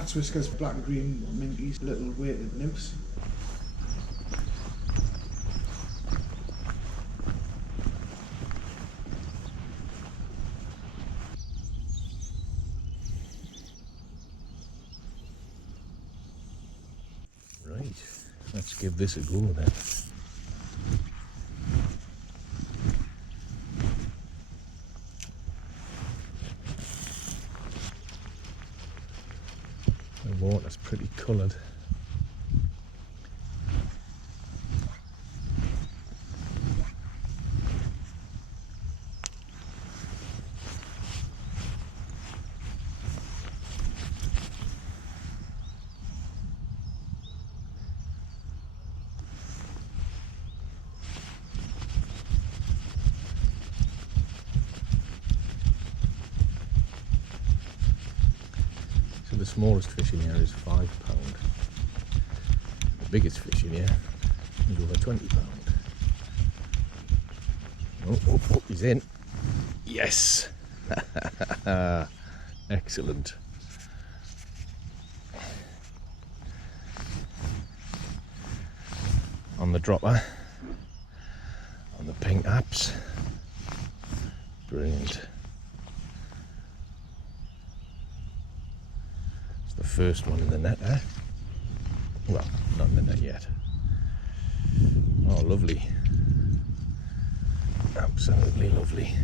cat's whiskers, black and green minkies, little weighted nymphs. Right, let's give this a go then. The water's pretty coloured. So the smallest fish in here is £5. The biggest fish in here is over £20. Oh, he's in. Yes! Excellent. On the dropper, on the pink apps. Brilliant. It's the first one in the net, eh? Well, not in the net yet. Oh, lovely. Absolutely lovely.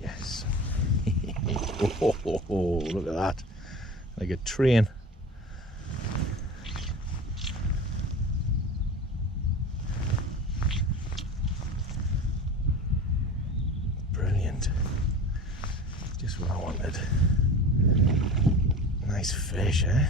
Yes. Oh, look at that. Like a train. Brilliant. Just what I wanted. Nice fish, eh?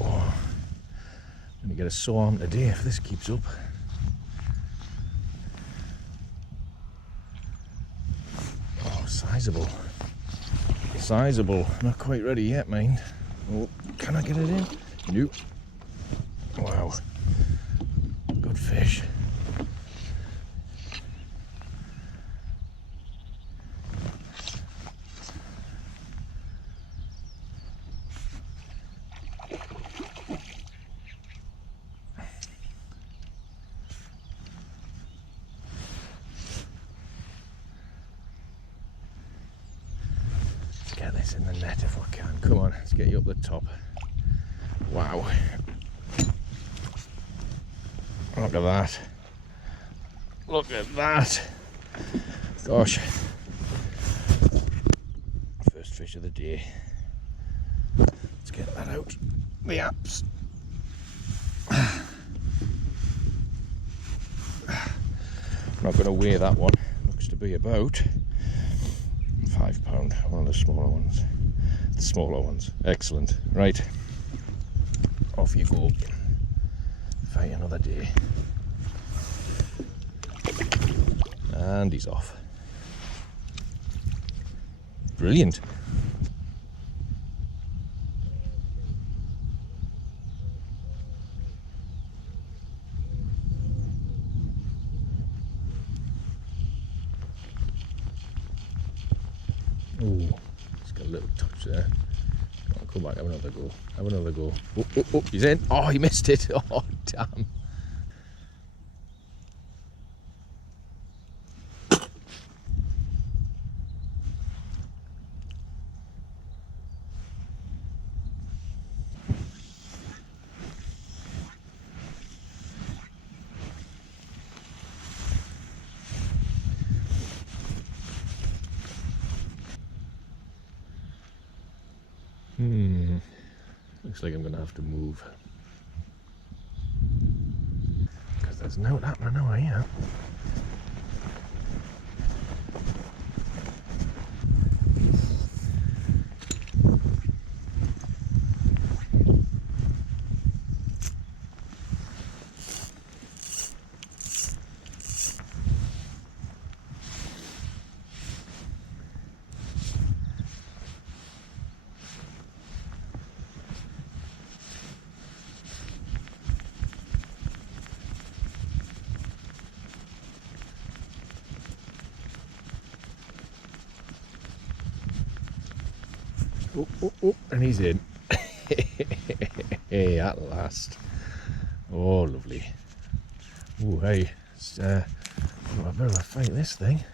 Oh, I'm gonna get a sore arm today if this keeps up. Oh, sizable. Sizable. Not quite ready yet, mind. Oh, can I get it in? Nope. Wow. Good fish. Get this in the net if I can. Come on, let's get you up the top. Wow. Look at that. Look at that. Gosh. First fish of the day. Let's get that out. The apps. I'm not going to weigh that one. Looks to be about £5, one of the smaller ones. The smaller ones. Excellent. Right. Off you go. Fight another day. And he's off. Brilliant. Oh, it's got a little touch there. Come back, have another go. Have another go. Oh, he's in. Oh, he missed it. Oh, damn. Looks like I'm going to have to move. Because there's no happening over here. Oh, oh, oh, and he's in. Hey, at last. Oh, lovely. Oh, hey, it's a bit of a fight, this thing.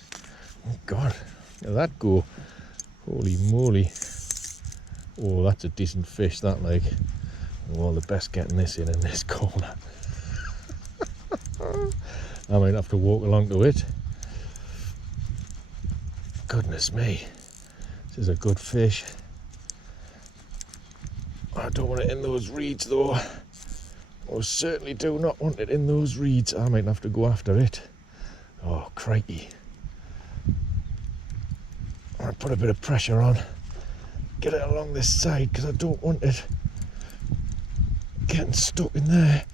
Oh, God, look at that go. Holy moly. Oh, that's a decent fish, that leg. Well, the best getting this in this corner. I might have to walk along to it. Goodness me. This is a good fish. I don't want it in those reeds though. I certainly do not want it in those reeds. I might have to go after it. Oh, crikey. I'll put a bit of pressure on. Get it along this side because I don't want it getting stuck in there.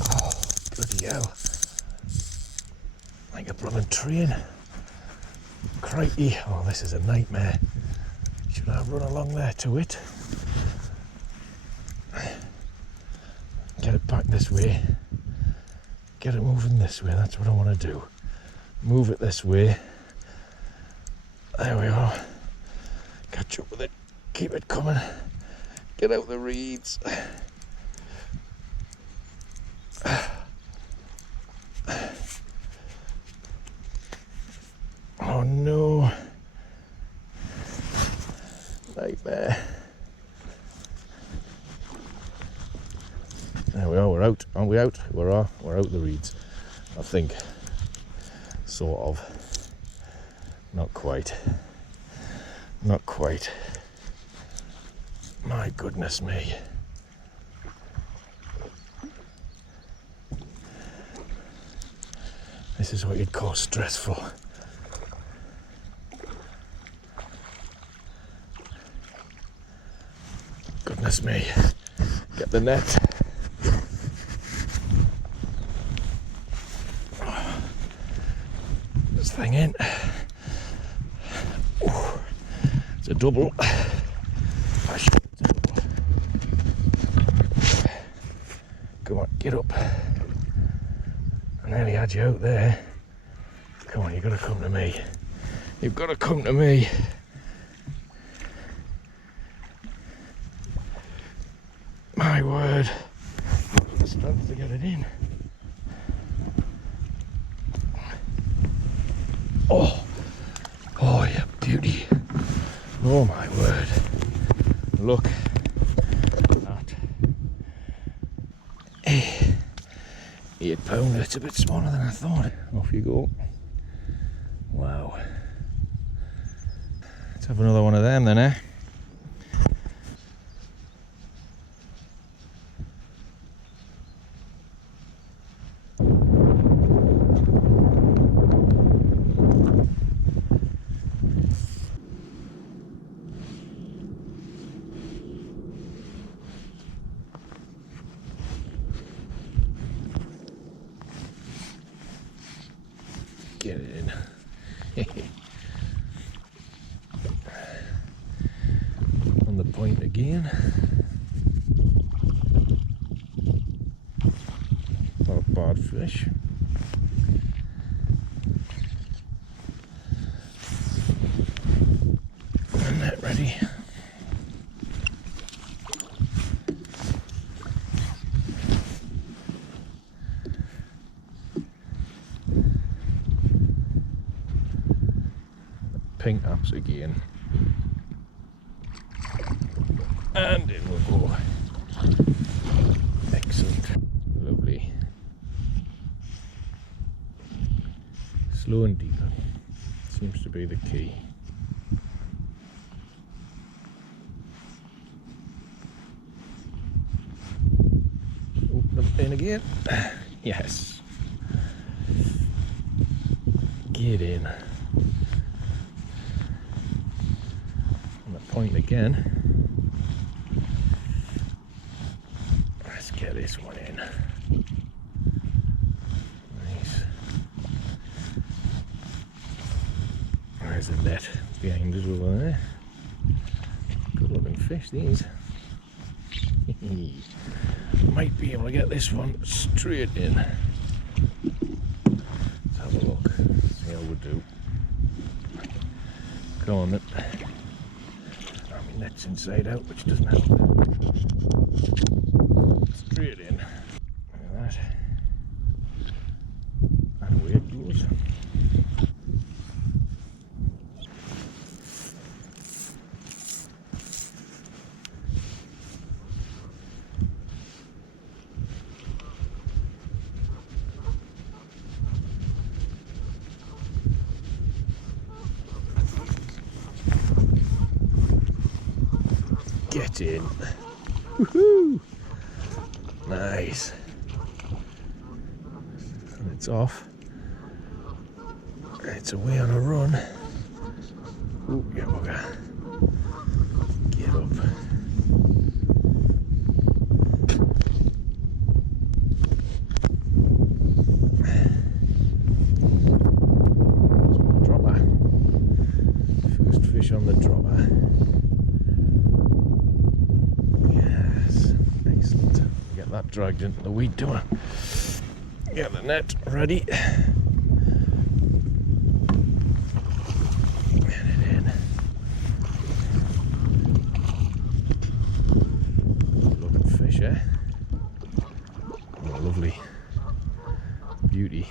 Oh, bloody hell. Like a blooming train. Crikey. Oh, this is a nightmare. Should I run along there to it? Get it back this way. Get it moving this way. That's what I want to do. Move it this way. There we are. Catch up with it. Keep it coming. Get out the reeds. Oh no. Nightmare. There we are, we're out. Aren't we out? We're out the reeds. I think. Sort of. Not quite. Not quite. My goodness me. This is what you'd call stressful. Goodness me. Get the net. This thing in. Ooh. It's a double. Come on, get up. I nearly had you out there. Come on, you've got to come to me. You've got to come to me. My word. The strength to get it in. Oh, oh, you beauty. Oh my word. Look at that. 8 pounder, it's a bit smaller than I thought. Off you go. Wow. Let's have another one of them then, eh? Get it in. On the point again. Not a bad fish. And net ready. Pink apps again, and in we'll go. Excellent, lovely. Slow and deep seems to be the key. Open up in again. Yes. Get in. Point again. Let's get this one in. Nice. There's the net behind us over there. Good looking fish, these. Might be able to get this one straight in. Let's have a look. See how That would do. Come on then. I mean, that's inside out, which doesn't help. Straight in. Look at that. And away it goes. Get in. Woohoo! Nice. And it's off. It's away on a run. Ooh, yeah, bugger. Get up. Dropper. First fish on the dropper. That dragged into the weed door. Get the net ready. Get it in. Good looking fish, eh? Oh, lovely. Beauty.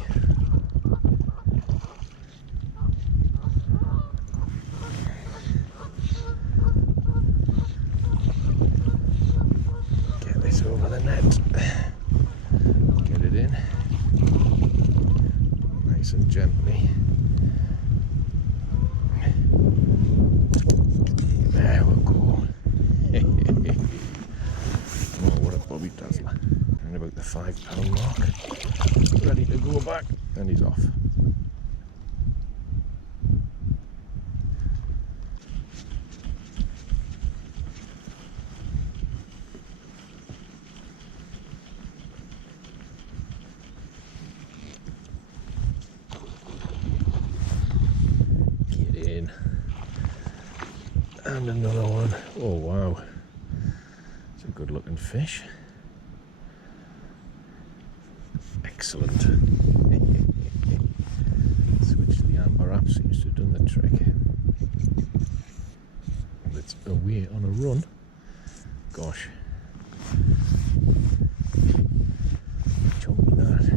Over the net. Get it in. Nice and gently. There we go. Oh, what a bobby dazzler. And about the £5 mark. Ready to go back. And he's off. And another one. Oh wow, it's a good looking fish. Excellent. Switch the amber up, seems to have done the trick. And it's away on a run. Gosh. Chunky that.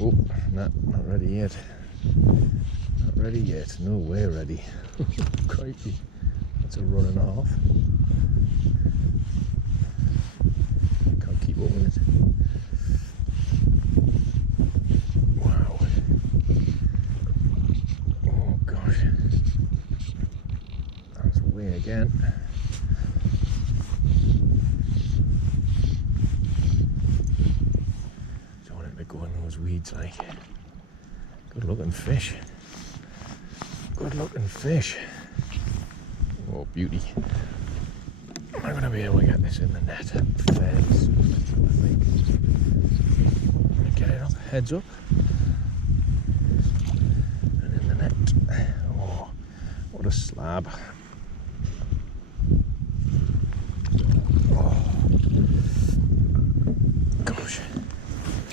Oh, not ready yet. Not ready yet. No way ready. Crikey. That's a run and a half. Can't keep up with it. Wow. Oh gosh. That's away again. Go in those weeds like. Good looking fish. Good looking fish. Oh, beauty. Am I going to be able to get this in the net fairly soon, I think. I'm going to get it up, heads up. And in the net. Oh, what a slab. Oh. Gosh.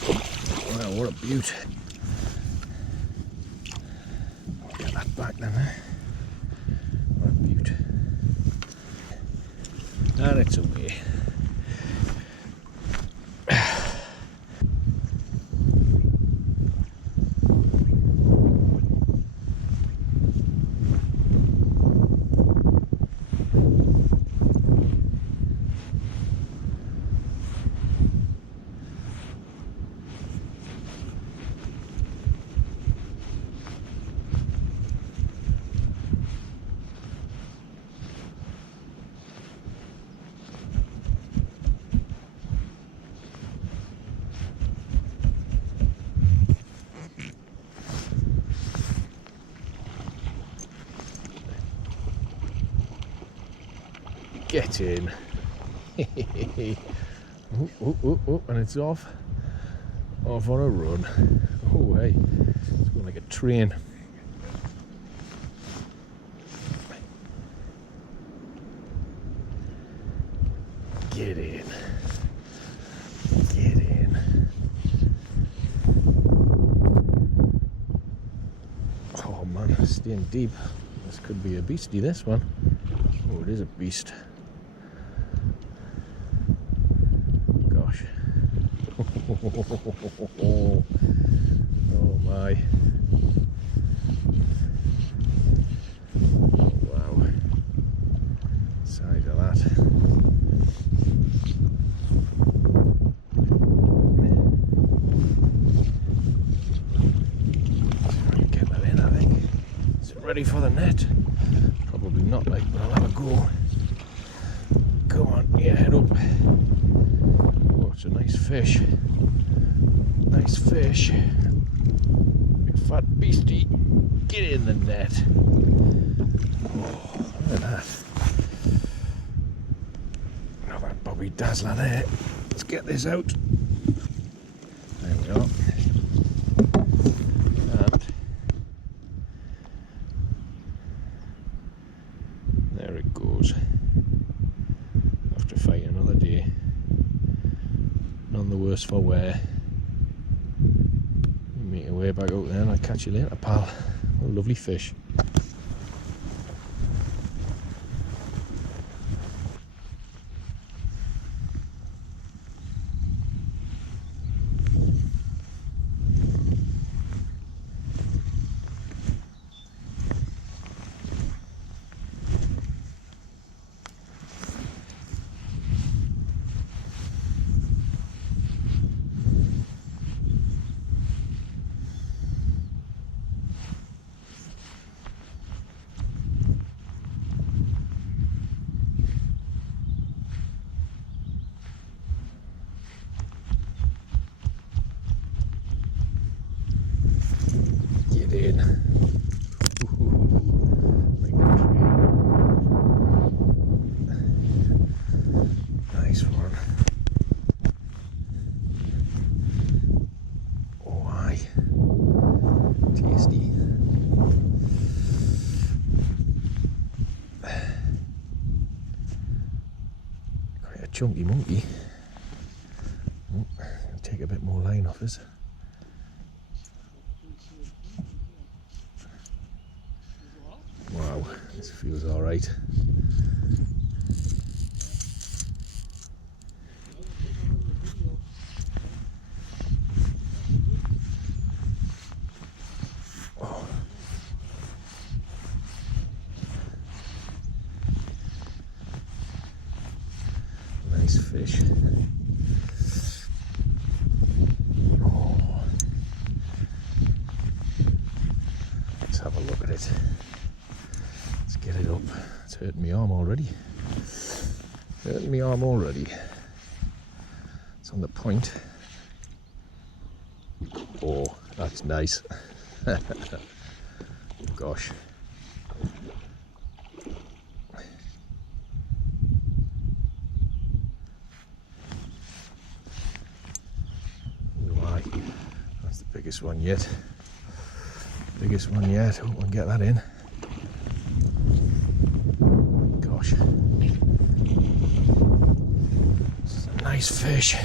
Wow, what a beaut. Get that back then, eh? What a beaut. And it's away. Get in. And it's off. Off on a run. Oh, hey. It's going like a train. Come on, staying deep. This could be a beastie, this one. Oh, it is a beast. Gosh. Oh my. Oh wow. Size of that. Get that in, I think. Is it ready for the net? Probably not, like, but I'll have a go. Come on, yeah, head up. Oh, it's a nice fish. Nice fish. Big fat beastie. Get in the net. Oh, look at that. Another Bobby Dazzler there. Let's get this out. There we are. And there it goes. After fighting another day. None the worse for wear. You make your way back out there and I'll catch you later, pal. What a lovely fish. In. Like a tree. Nice one. Oh, aye. Tasty. Quite a chunky monkey. Oh, take a bit more line off us. Wow, this feels alright. Oh. Nice fish. Oh. Let's have a look at it. Get it up. It's hurting my arm already. Hurting my arm already. It's on the point. Oh, that's nice. Gosh. Why? That's the biggest one yet. Biggest one yet. Hope we can get that in. It's a nice fish.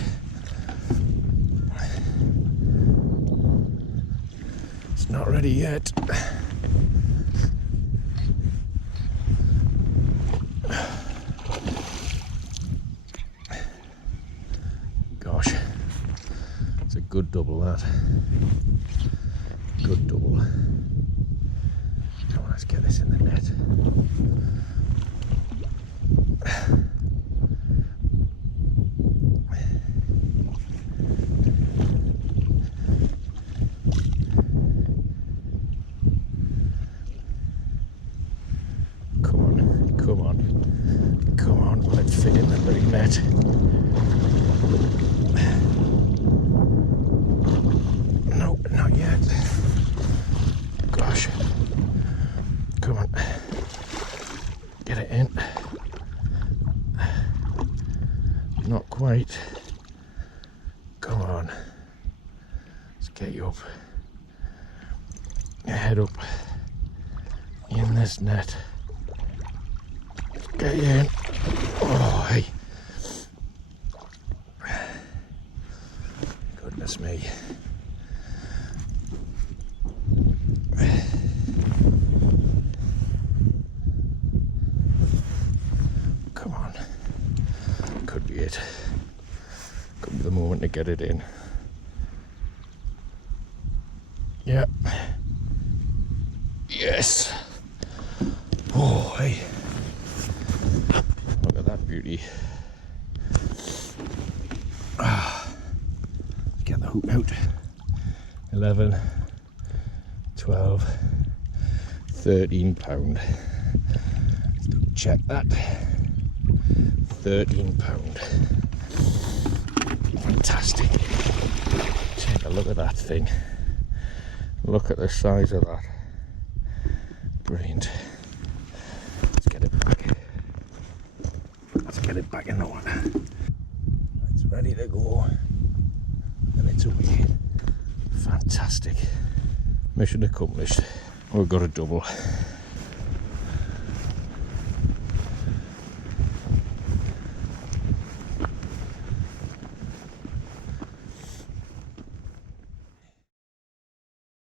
It's not ready yet. Gosh, it's a good double, that. Good double. Come on, let's get this in the net. Come on, will it fit in the bloody net? No, not yet. Gosh. Come on. Get it in. Not quite. Come on. Let's get you up. Your head up. In this net. Get you in. Oh, hey. Goodness me. it. Could be the moment to get it in. Yeah. Yes. Oh, hey. Look at that beauty. Get the hook out. 11, 12, 13 pound. Check that. 13 pound. Fantastic. Take a look at that thing. Look at the size of that. Brilliant. Let's get it back. Let's get it back in the water. It's ready to go. And it's away. Fantastic. Mission accomplished. We've got a double.